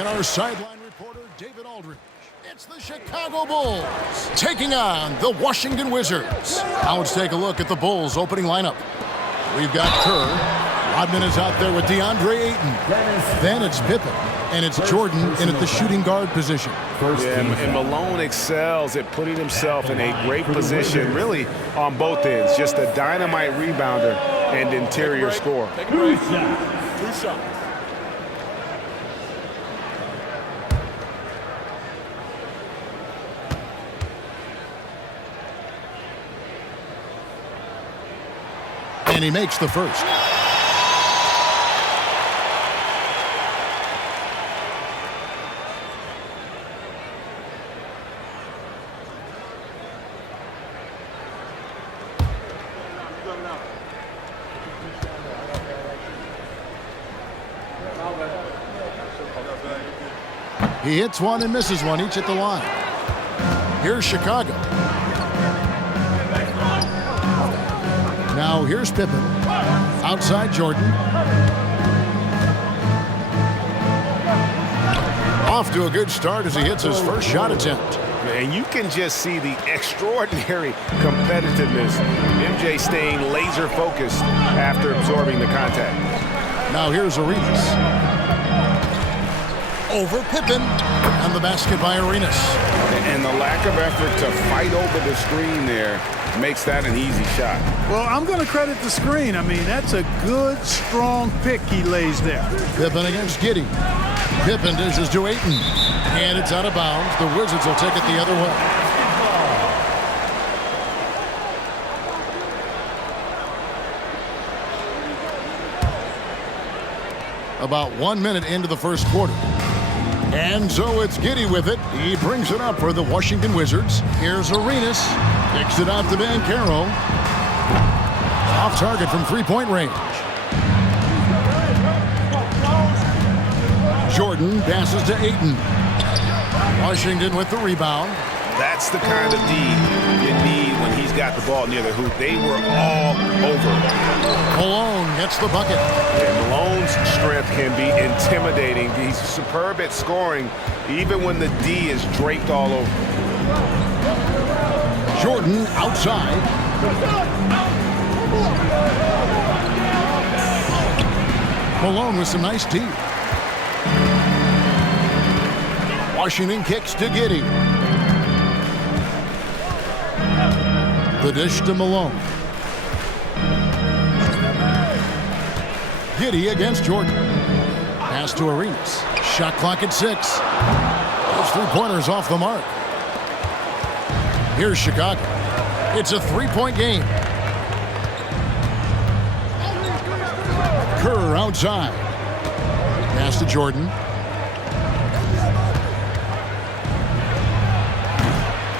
And our sideline reporter, David Aldridge. It's the Chicago Bulls taking on the Washington Wizards. Now let's take a look at the Bulls' opening lineup. We've got Kerr. Rodman is out there with DeAndre Ayton. Then it's Pippen. And it's Jordan in at the shooting guard position. And Malone excels at putting himself in a great position, really on both ends. Just a dynamite rebounder and interior scorer. Take a break. 3 shots. And he makes the first. He hits one and misses one, each at the line. Here's Chicago. Now here's Pippen. Outside Jordan. Off to a good start as he hits his first shot attempt. And you can just see the extraordinary competitiveness. MJ staying laser focused after absorbing the contact. Now here's Arenas. Over Pippen, and the basket by Arenas. And the lack of effort to fight over the screen there makes that an easy shot. Well, I'm going to credit the screen. I mean, that's a good, strong pick he lays there. Pippen against Giddey. Pippen dishes to Ayton, and it's out of bounds. The Wizards will take it the other way. About 1 minute into the first quarter. And so it's Giddey with it. He brings it up for the Washington Wizards. Here's Arenas. Kicks it out to Banchero. Off target from three-point range. Jordan passes to Ayton. Washington with the rebound. That's the kind of D you need when he's got the ball near the hoop. They were all over. Malone gets the bucket. And Malone's strength can be intimidating. He's superb at scoring, even when the D is draped all over. Jordan outside. Malone with some nice D. Washington kicks to Giddey. The dish to Malone. Giddey against Jordan. Pass to Arenas. Shot clock at 6. Those three-pointers off the mark. Here's Chicago. It's a three-point game. Kerr outside. Pass to Jordan.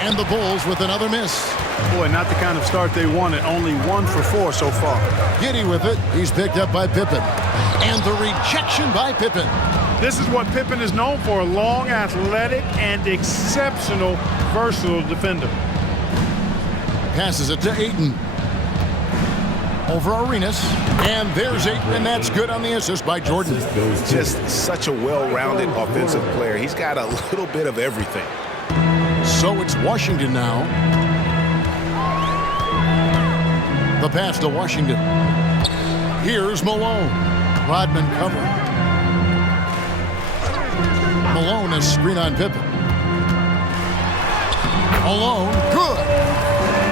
And the Bulls with another miss. Boy, not the kind of start they wanted. Only 1 for 4 so far. Giddey with it. He's picked up by Pippen. And the rejection by Pippen. This is what Pippen is known for, a long, athletic, and exceptional, versatile defender. Passes it to Ayton. Over Arenas. And there's Ayton, and that's good on the assist by Jordan. Just such a well-rounded offensive player. He's got a little bit of everything. So it's Washington now. The pass to Washington. Here's Malone. Rodman cover. Malone is screen on Pippen. Malone, good.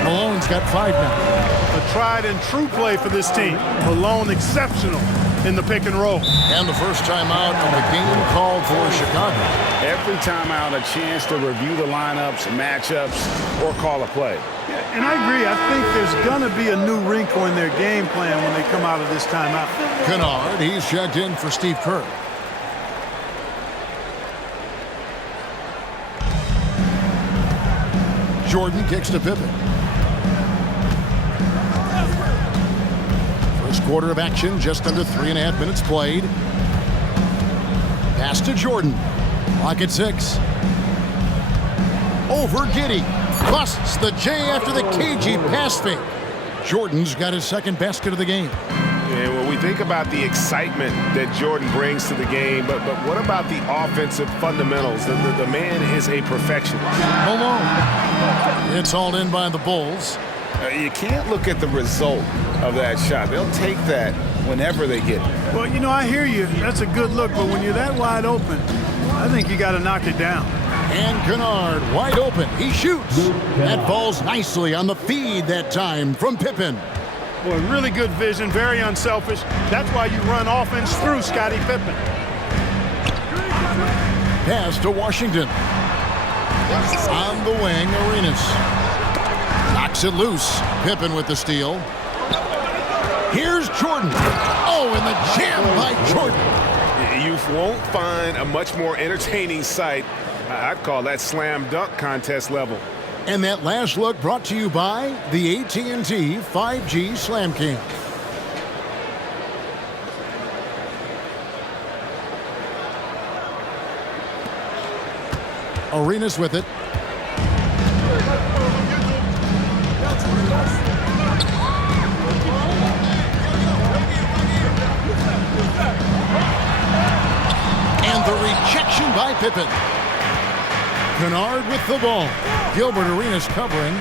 Malone's got 5 now. A tried and true play for this team. Malone exceptional in the pick and roll. And the first time out of the game called for Chicago. Every time out, a chance to review the lineups, matchups, or call a play. Yeah, and I agree. I think there's going to be a new wrinkle in their game plan when they come out of this timeout. Kennard, he's checked in for Steve Kerr. Jordan kicks to Pippen. First quarter of action, just under 3.5 minutes played. Pass to Jordan. Clock at 6. Over Giddey. Busts the J after the cagey pass fake. Jordan's got his second basket of the game. And when we think about the excitement that Jordan brings to the game, but what about the offensive fundamentals? The man is a perfectionist. Malone. It's hauled in by the Bulls. You can't look at the result of that shot. They'll take that whenever they get it. Well, you know, I hear you. That's a good look, but when you're that wide open, I think you got to knock it down. And Kennard wide open. He shoots. That falls nicely on the feed that time from Pippen. Boy, really good vision, very unselfish. That's why you run offense through Scottie Pippen. Pass to Washington. On the wing, Arenas. Knocks it loose. Pippen with the steal. Here's Jordan. Oh, and the jam by Jordan. You won't find a much more entertaining sight. I'd call that slam dunk contest level. And that last look brought to you by the AT&T 5G Slam Cam. Arenas with it. And the rejection by Pippen. Kennard with the ball. Gilbert Arenas covering.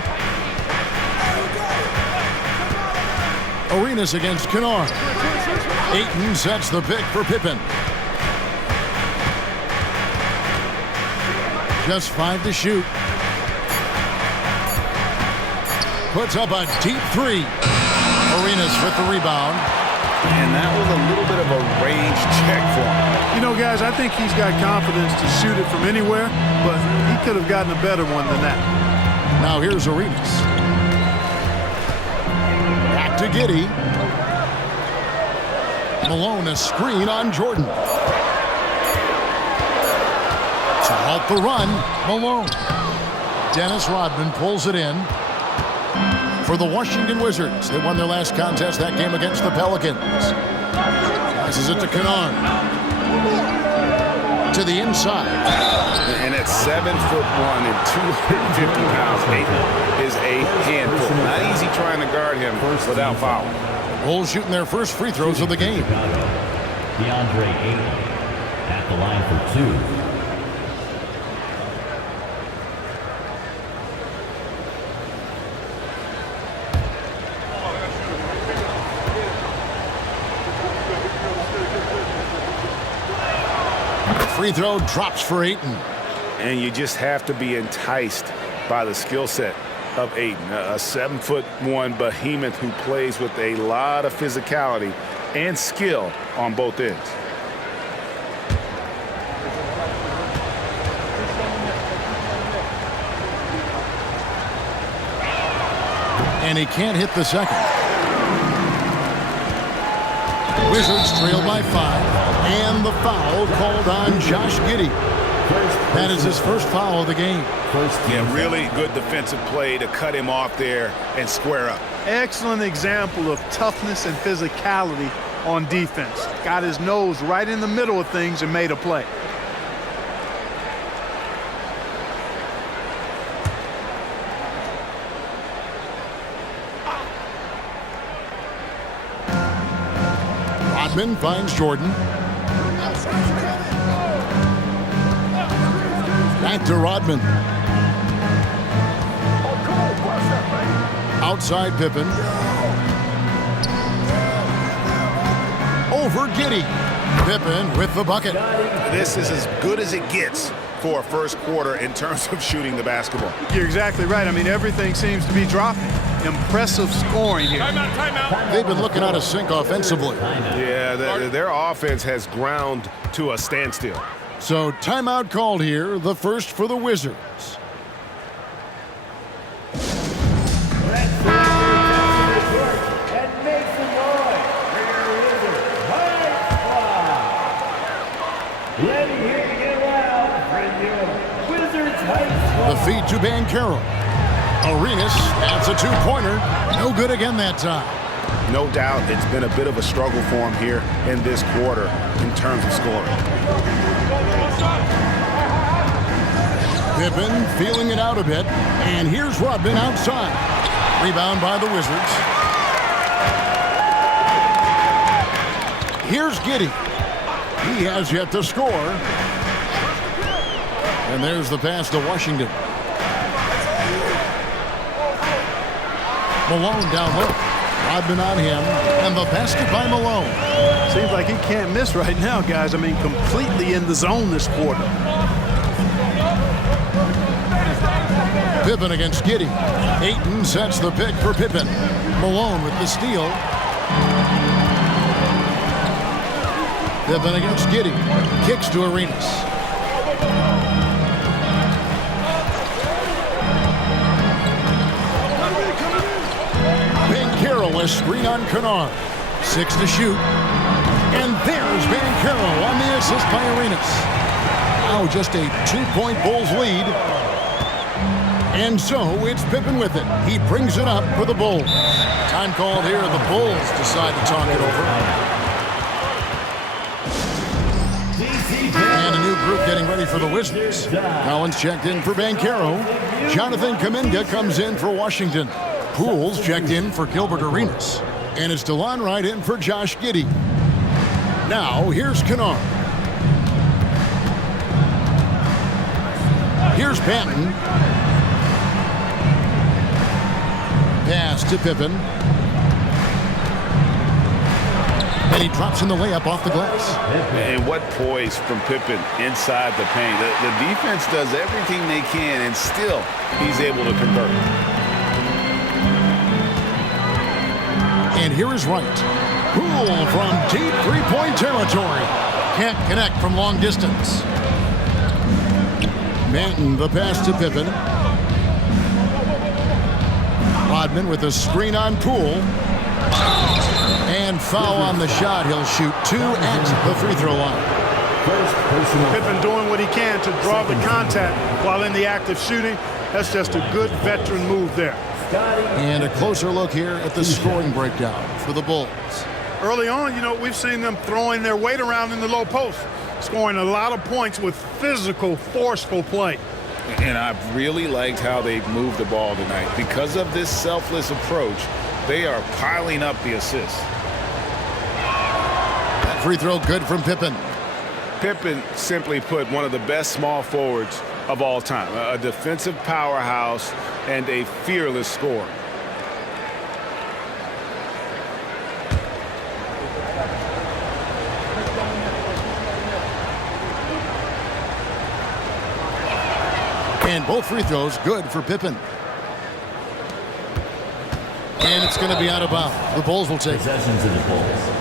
Arenas against Kennard. Ayton sets the pick for Pippen. Just 5 to shoot. Puts up a deep three. Arenas with the rebound. And that was a little bit of a range check for him. You know, guys, I think he's got confidence to shoot it from anywhere, but he could have gotten a better one than that. Now here's Arenas. Back to Giddey. Malone, a screen on Jordan. To halt the run, Malone. Dennis Rodman pulls it in. For the Washington Wizards, they won their last contest that game against the Pelicans. Passes it to Kennard. To the inside. And at 7'1" and 250 pounds, Ayton is a handful. Not easy trying to guard him without foul. Bulls shooting their first free throws of the game. DeAndre Ayton at the line for 2. Free throw drops for Ayton. And you just have to be enticed by the skill set of Ayton. A 7'1" behemoth who plays with a lot of physicality and skill on both ends. And he can't hit the second. Wizards trail by 5. And the foul called on Josh Giddey. That is his first foul of the game. Yeah, really good defensive play to cut him off there and square up. Excellent example of toughness and physicality on defense. Got his nose right in the middle of things and made a play. Rodman finds Jordan. Back to Rodman. Outside Pippen. Over Giddey. Pippen with the bucket. This is as good as it gets for a first quarter in terms of shooting the basketball. You're exactly right. I mean, everything seems to be dropping. Impressive scoring here. Timeout. They've been looking out of sync offensively. Yeah, their offense has ground to a standstill. So timeout called here, the first for the Wizards. The feed to Banchero. Arenas, that's a two-pointer. No good again that time. No doubt it's been a bit of a struggle for him here in this quarter in terms of scoring. Pippen feeling it out a bit. And here's Rodman outside. Rebound by the Wizards. Here's Giddey. He has yet to score. And there's the pass to Washington. Malone down low. Rodman on him. And the basket by Malone. Seems like he can't miss right now, guys. I mean, completely in the zone this quarter. Pippen against Giddey. Ayton sets the pick for Pippen. Malone with the steal. Pippen against Giddey. Kicks to Arenas. Banchero a screen on Kennard. 6 to shoot. And there's Banchero on the assist by Arenas. Now just a 2-point Bulls lead. And so it's Pippen with it. He brings it up for the Bulls. Time called here. The Bulls decide to talk it over. And a new group getting ready for the Wizards. Collins checked in for Banchero. Jonathan Kuminga comes in for Washington. Pools checked in for Gilbert Arenas. And it's DeLon Wright in for Josh Giddey. Now here's Kennard. Here's Banton. Pass to Pippen. And he drops in the layup off the glass. And what poise from Pippen inside the paint. The defense does everything they can, and still he's able to convert. And here is Wright. Poole from deep three-point territory. Can't connect from long distance. Manton the pass to Pippen. Rodman with a screen on Poole. And foul on the shot. He'll shoot 2 at the free throw line. Pippen doing what he can to draw the contact while in the act of shooting. That's just a good veteran move there. And a closer look here at the scoring breakdown for the Bulls. Early on, you know, we've seen them throwing their weight around in the low post, scoring a lot of points with physical, forceful play. And I've really liked how they've moved the ball tonight. Because of this selfless approach, they are piling up the assists. That free throw good from Pippen. Pippen, simply put, one of the best small forwards of all time. A defensive powerhouse and a fearless scorer. And both free throws good for Pippen. And it's going to be out of bounds. The Bulls will take it. Possession to the Bulls.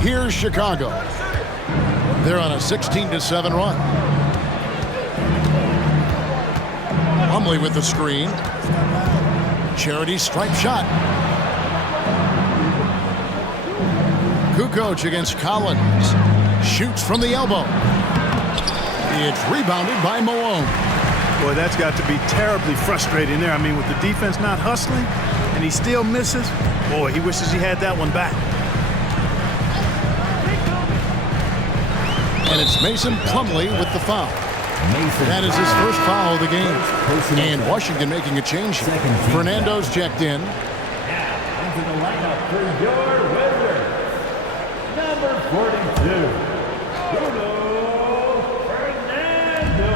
Here's Chicago. They're on a 16-7 run. Plumlee with the screen. Charity stripe shot. Kukoc against Collins. Shoots from the elbow. It's rebounded by Malone. Boy, that's got to be terribly frustrating there. I mean, with the defense not hustling and he still misses, boy, he wishes he had that one back. And it's Mason Plumlee with the foul. That is his first foul of the game. And Washington making a change. Fernando's checked in. Now, into the lineup for your Wizards, number 42, Bruno Fernando.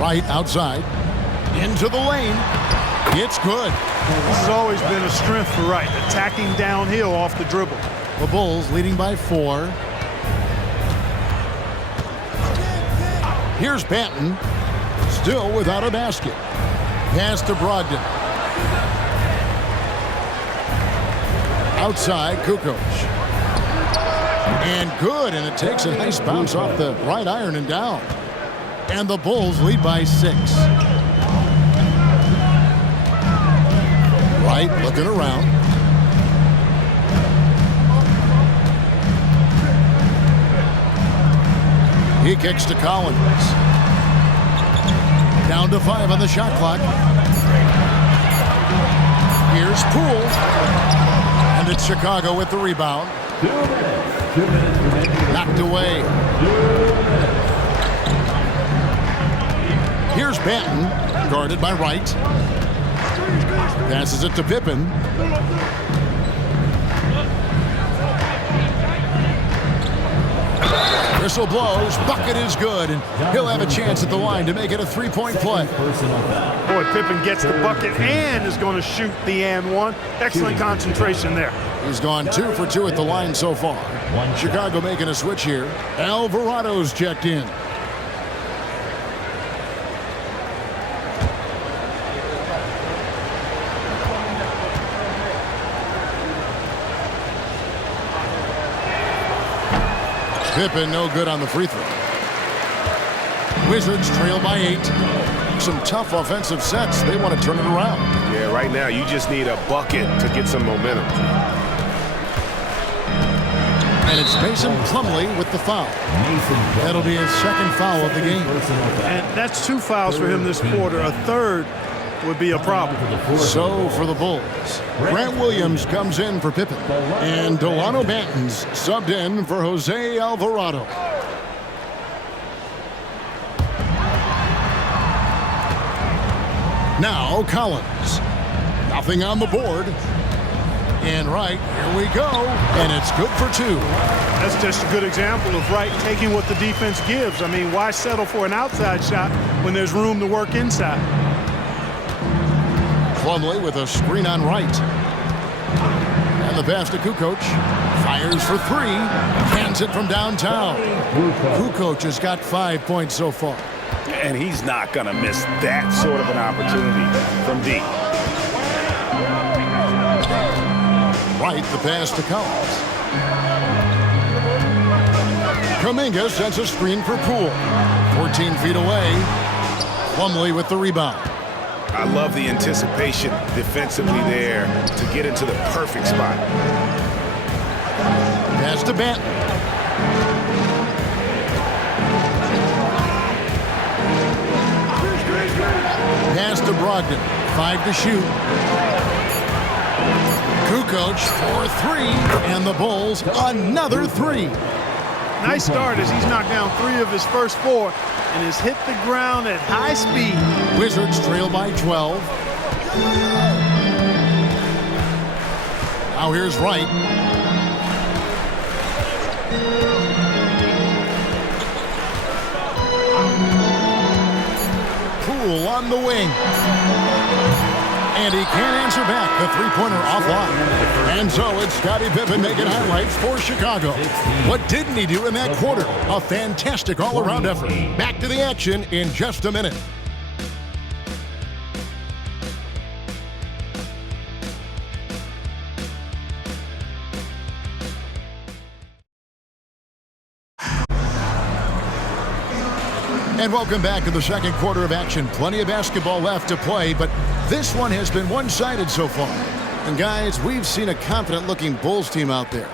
Right outside. Into the lane. It's good. This has always been a strength for Wright, attacking downhill off the dribble. The Bulls leading by 4. Here's Banton, still without a basket. Pass to Brogdon. Outside, Kukoc. And good, and it takes a nice bounce off the right iron and down. And the Bulls lead by 6. Wright looking around. He kicks to Collins. Down to 5 on the shot clock. Here's Poole. And it's Chicago with the rebound. 2 minutes. 2 minutes remaining. Knocked away. Here's Banton, guarded by Wright. Passes it to Pippen. Whistle blows, bucket is good, and he'll have a chance at the line to make it a three-point play. Boy, Pippen gets the bucket and is going to shoot the and one. Excellent concentration there. He's gone 2 for 2 at the line so far. Chicago making a switch here. Alvarado's checked in. Pippen no good on the free throw. Wizards trail by 8. Some tough offensive sets. They want to turn it around. Yeah, right now you just need a bucket to get some momentum. And it's Mason Plumlee with the foul. That'll be his second foul of the game. And that's 2 fouls for him this quarter. A third would be a problem. So for the Bulls, Grant Williams comes in for Pippen. And Delano Banton's subbed in for Jose Alvarado. Now Collins. Nothing on the board. And Wright, here we go. And it's good for 2. That's just a good example of Wright taking what the defense gives. I mean, why settle for an outside shot when there's room to work inside? Plumlee with a screen on Wright. And the pass to Kukoc. Fires for 3. Hands it from downtown. Kukoc has got 5 points so far. And he's not going to miss that sort of an opportunity from deep. Wright, the pass to Collins. Kuminga sends a screen for Poole. 14 feet away. Plumlee with the rebound. I love the anticipation defensively there to get into the perfect spot. Pass to Banton. Pass to Brogdon. 5 to shoot. Kukoc for 3. And the Bulls another 3. Nice start as he's knocked down 3 of his first 4 and has hit the ground at high speed. Wizards trail by 12. Now here's Wright. Poole on the wing. And he can't answer back. The three-pointer offline. And so it's Scottie Pippen making highlights for Chicago. What didn't he do in that quarter? A fantastic all-around effort. Back to the action in just a minute. And welcome back to the second quarter of action. Plenty of basketball left to play, but this one has been one-sided so far. And guys, we've seen a confident-looking Bulls team out there.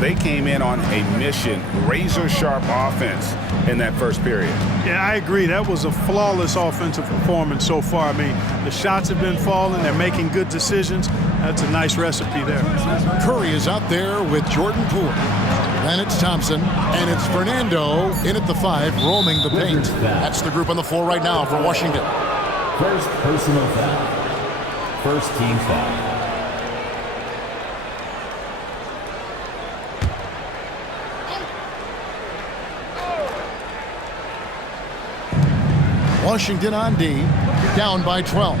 They came in on a mission, razor-sharp offense in that first period. Yeah, I agree. That was a flawless offensive performance so far. I mean, the shots have been falling. They're making good decisions. That's a nice recipe there. Curry is out there with Jordan Poole. Then it's Thompson, and it's Fernando in at the 5, roaming the paint. That's the group on the floor right now for Washington. First personal foul. First team foul. Washington on D, down by 12.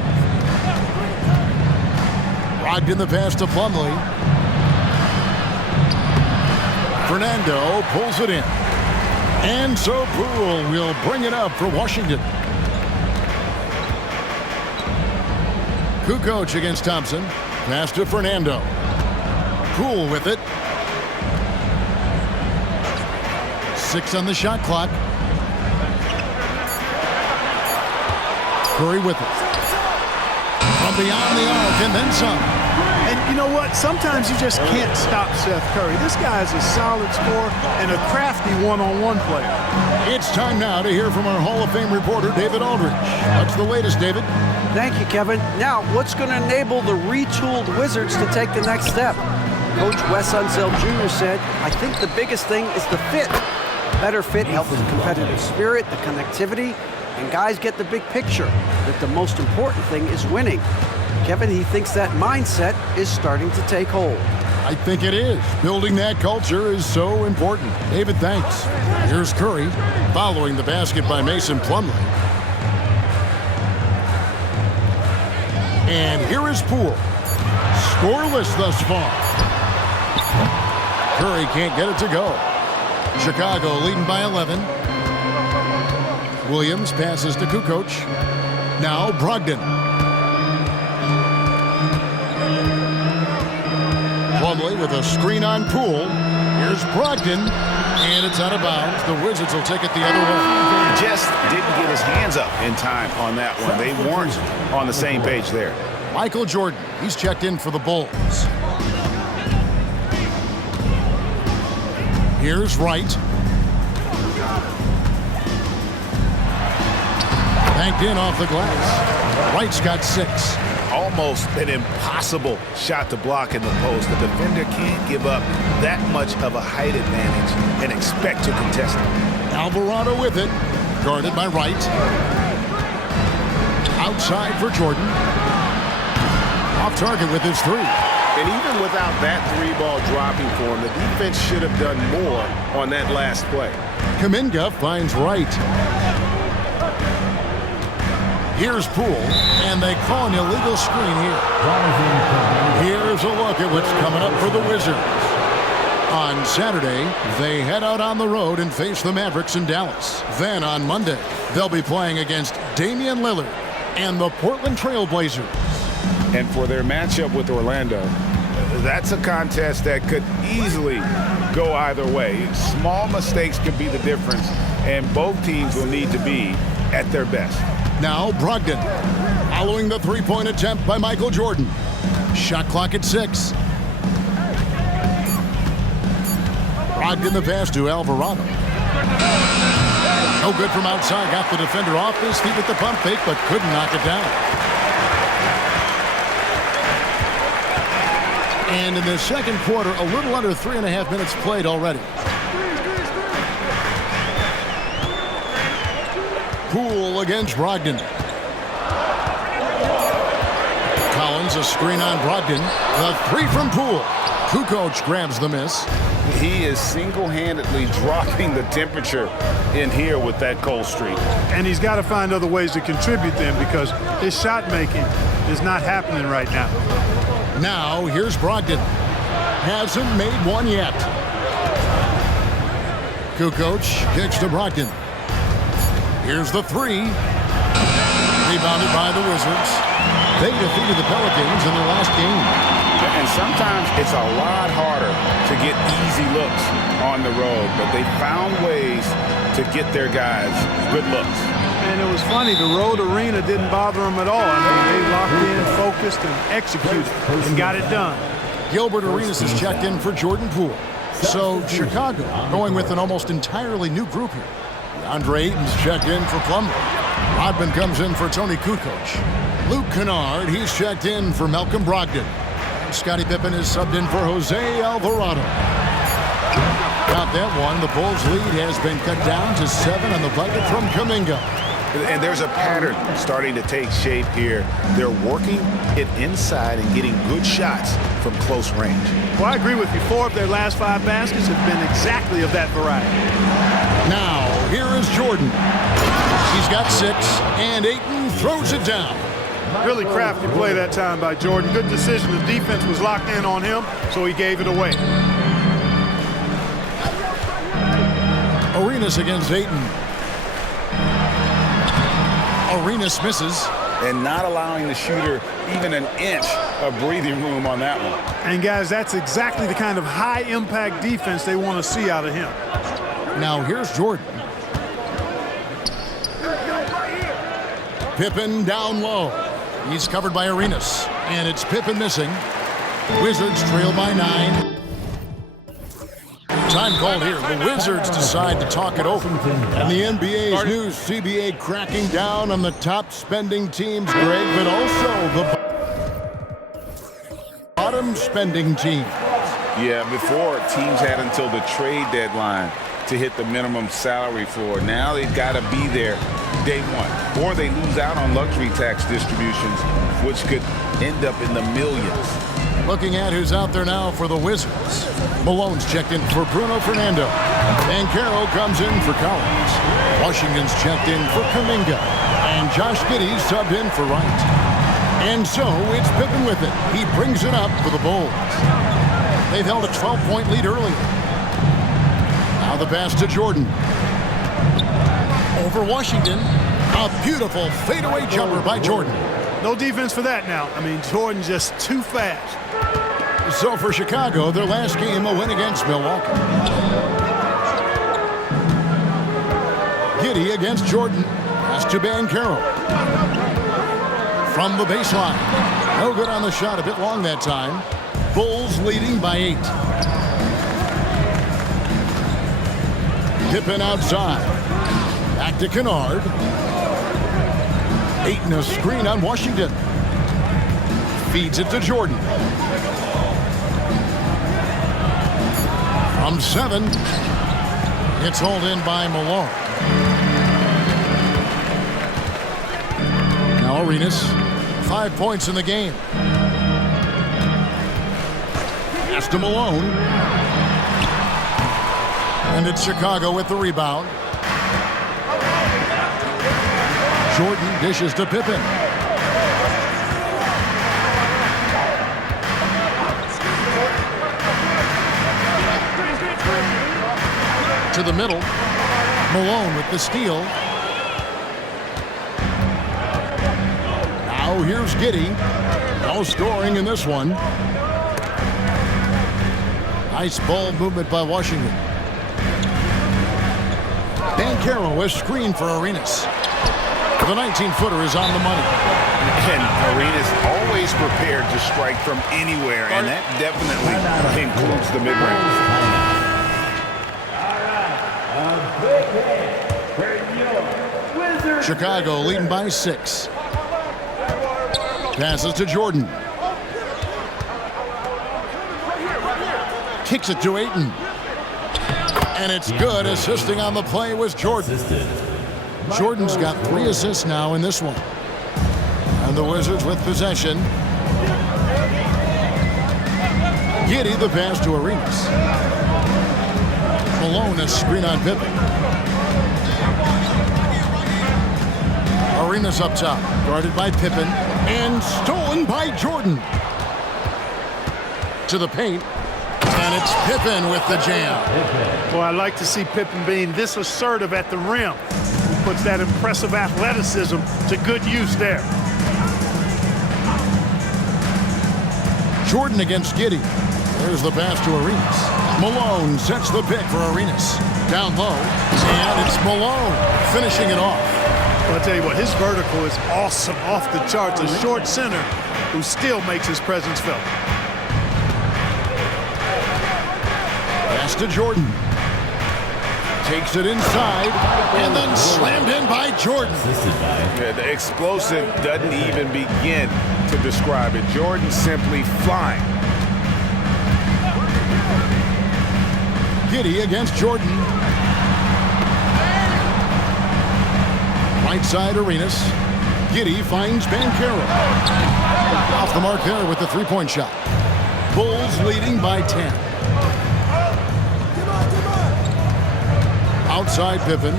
Brogdon the pass to Plumlee. Fernando pulls it in. And so Poole will bring it up for Washington. Kukoc against Thompson. Pass to Fernando. Poole with it. 6 on the shot clock. Curry with it. From beyond the arc and then some. And you know what? Sometimes you just can't stop Seth Curry. This guy is a solid scorer and a crafty one-on-one player. It's time now to hear from our Hall of Fame reporter, David Aldridge. What's the latest, David? Thank you, Kevin. Now, what's going to enable the retooled Wizards to take the next step? Coach Wes Unseld Jr. said, I think the biggest thing is the fit. Better fit helps the competitive spirit, the connectivity, and guys get the big picture that the most important thing is winning. Kevin, he thinks that mindset is starting to take hold. I think it is. Building that culture is so important. David, thanks. Here's Curry, following the basket by Mason Plumlee. And here is Poole. Scoreless thus far. Curry can't get it to go. Chicago leading by 11. Williams passes to Kukoc. Now Brogdon. Plumlee with a screen on Poole. Here's Brogdon, and it's out of bounds. The Wizards will take it the other way. He just didn't get his hands up in time on that one. They weren't on the same page there. Michael Jordan, he's checked in for the Bulls. Here's Wright. Banked in off the glass. Wright's got 6. Almost an impossible shot to block in the post. The defender can't give up that much of a height advantage and expect to contest it. Alvarado with it. Guarded by Wright. Outside for Jordan. Off target with his 3. And even without that 3-ball dropping for him, the defense should have done more on that last play. Kuminga finds Wright. Here's Poole, and they call an illegal screen here. Here's a look at what's coming up for the Wizards. On Saturday, they head out on the road and face the Mavericks in Dallas. Then on Monday, they'll be playing against Damian Lillard and the Portland Trail Blazers. And for their matchup with Orlando, that's a contest that could easily go either way. Small mistakes could be the difference, and both teams will need to be at their best. Now Brogdon, following the three-point attempt by Michael Jordan. Shot clock at 6. Brogdon the pass to Alvarado. No good from outside. Got the defender off his feet with the pump fake, but couldn't knock it down. And in the second quarter, a little under 3.5 minutes played already. Poole against Brogdon. Collins, a screen on Brogdon. The 3 from Poole. Kukoc grabs the miss. He is single-handedly dropping the temperature in here with that cold streak. And he's got to find other ways to contribute then, because his shot making is not happening right now. Now, here's Brogdon. Hasn't made one yet. Kukoc kicks to Brogdon. Here's the 3. Rebounded by the Wizards. They defeated the Pelicans in their last game. And sometimes it's a lot harder to get easy looks on the road, but they found ways to get their guys good looks. And it was funny, the road arena didn't bother them at all. I mean, they locked in, focused, and executed, and got it done. Gilbert Arenas is checked in for Jordan Poole. So Chicago going with an almost entirely new group here. Andre Ayton's checked in for Plumlee. Rodman comes in for Tony Kukoc. Luke Kennard, he's checked in for Malcolm Brogdon. And Scottie Pippen is subbed in for Jose Alvarado. Got that one. The Bulls' lead has been cut down to 7 on the bucket from Kuminga. And there's a pattern starting to take shape here. They're working it inside and getting good shots from close range. Well, I agree with you. 4 of their last 5 baskets have been exactly of that variety. Now, here is Jordan. He's got 6, and Ayton throws it down. Really crafty play that time by Jordan. Good decision. The defense was locked in on him, so he gave it away. Arenas against Ayton. Arenas misses. And not allowing the shooter even an inch of breathing room on that one. And, guys, that's exactly the kind of high-impact defense they want to see out of him. Now, here's Jordan. Pippen down low. He's covered by Arenas. And it's Pippen missing. Wizards trail by 9. Time called here. The Wizards decide to talk it over. And the NBA's new CBA cracking down on the top spending teams, Greg, but also the bottom spending teams. Yeah, before teams had until the trade deadline to hit the minimum salary floor. Now they've got to be there day one, or they lose out on luxury tax distributions, which could end up in the millions. Looking at who's out there now for the Wizards. Malone's checked in for Bruno Fernando. Banchero comes in for Collins. Washington's checked in for Kuminga. And Josh Giddey's subbed in for Wright. And so it's Pippen with it. He brings it up for the Bulls. They've held a 12-point lead earlier. Now the pass to Jordan. Over Washington. A beautiful fadeaway jumper by Jordan. No defense for that now. I mean, Jordan just too fast. So for Chicago, their last game, a win against Milwaukee. Giddey against Jordan. Pass to Banchero. From the baseline. No good on the shot, a bit long that time. Bulls leading by 8. Pippen outside. Back to Kennard. Ayton a screen on Washington. Feeds it to Jordan. From 7. It's hauled in by Malone. Now Arenas. 5 points in the game. Pass to Malone. And it's Chicago with the rebound. Jordan dishes to Pippen. To the middle. Malone with the steal. Now here's Giddey. No scoring in this one. Nice ball movement by Washington. Banchero is screened for Arenas. The 19-footer is on the money. And Arenas always prepared to strike from anywhere, and that definitely includes the mid-range. Chicago leading by 6. Passes to Jordan. Kicks it to Ayton. And it's good. Assisting on the play was Jordan. Jordan's got 3 assists now in this one. And the Wizards with possession. Giddey the pass to Arenas. Malone a screen on Pippen. Arenas up top, guarded by Pippen, and stolen by Jordan. To the paint, and it's Pippen with the jam. Boy, I like to see Pippen being this assertive at the rim. He puts that impressive athleticism to good use there. Jordan against Giddey. There's the pass to Arenas. Malone sets the pick for Arenas. Down low, and it's Malone finishing it off. Well, I'll tell you what, his vertical is awesome, off the charts. A short center who still makes his presence felt. Pass to Jordan. Takes it inside, and then slammed in by Jordan. Yeah, the explosive doesn't even begin to describe it. Jordan simply flying. Giddey against Jordan. Right side Arenas. Giddey finds Banchero. Off the mark there with the three-point shot. Bulls leading by 10. Outside Pippen.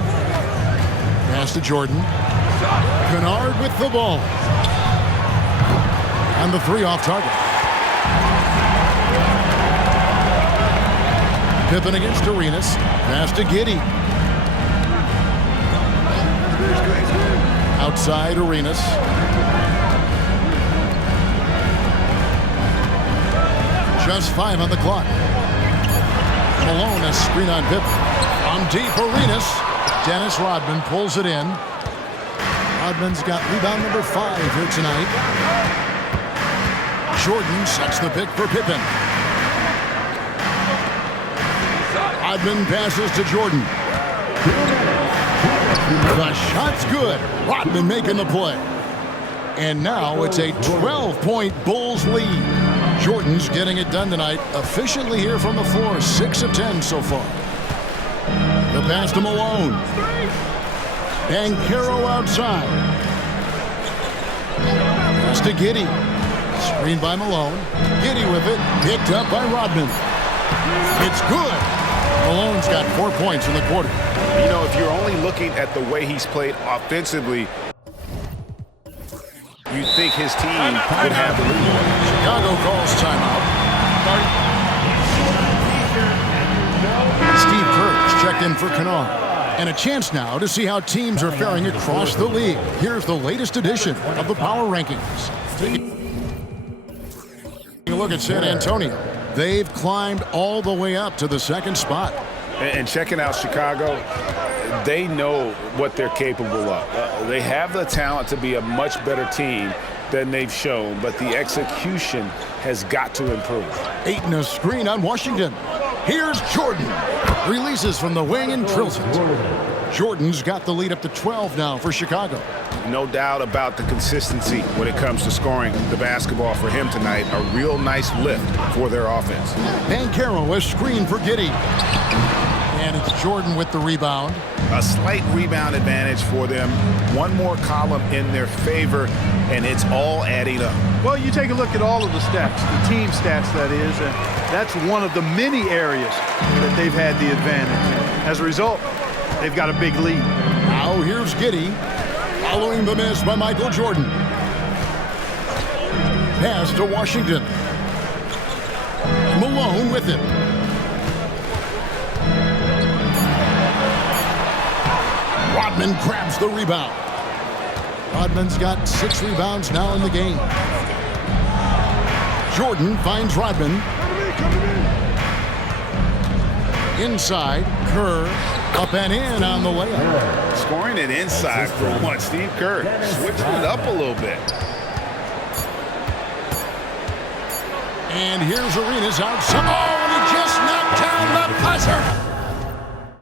Pass to Jordan. Kennard with the ball. And the 3 off target. Pippen against Arenas. Pass to Giddey. Outside Arenas. Just 5 on the clock. Malone a screen on Pippen. From deep Arenas. Dennis Rodman pulls it in. Rodman's got rebound number 5 here tonight. Jordan sets the pick for Pippen. Rodman passes to Jordan. The shot's good. Rodman making the play. And now it's a 12-point Bulls lead. Jordan's getting it done tonight efficiently here from the floor. 6 of 10 so far. The pass to Malone. Banchero outside. Pass to Giddey. Screened by Malone. Giddey with it. Picked up by Rodman. It's good. Malone's got 4 points in the quarter. You know, if you're only looking at the way he's played offensively, you'd think his team would have the lead. Chicago calls timeout. Steve Kerr's checked in for Kennard. And a chance now to see how teams are faring across the league. Here's the latest edition of the Power Rankings. Taking a look at San Antonio. They've climbed all the way up to the second spot. And checking out Chicago, they know what they're capable of. They have the talent to be a much better team than they've shown, but the execution has got to improve. Ayton a screen on Washington. Here's Jordan. Releases from the wing and drills it. Jordan's got the lead up to 12 now for Chicago. No doubt about the consistency when it comes to scoring the basketball for him tonight. A real nice lift for their offense. Banchero a screen for Giddey. And it's Jordan with the rebound. A slight rebound advantage for them. One more column in their favor, and it's all adding up. Well, you take a look at all of the stats, the team stats, that is, and that's one of the many areas that they've had the advantage. As a result, they've got a big lead. Now here's Giddey, following the miss by Michael Jordan. Pass to Washington. Malone with it. Rodman grabs the rebound. Rodman's got 6 rebounds now in the game. Jordan finds Rodman. Inside, Kerr up and in on the layup. Scoring it inside for once. Steve Kerr switching it up a little bit. And here's Arenas outside. Oh, and he just knocked down the buzzer.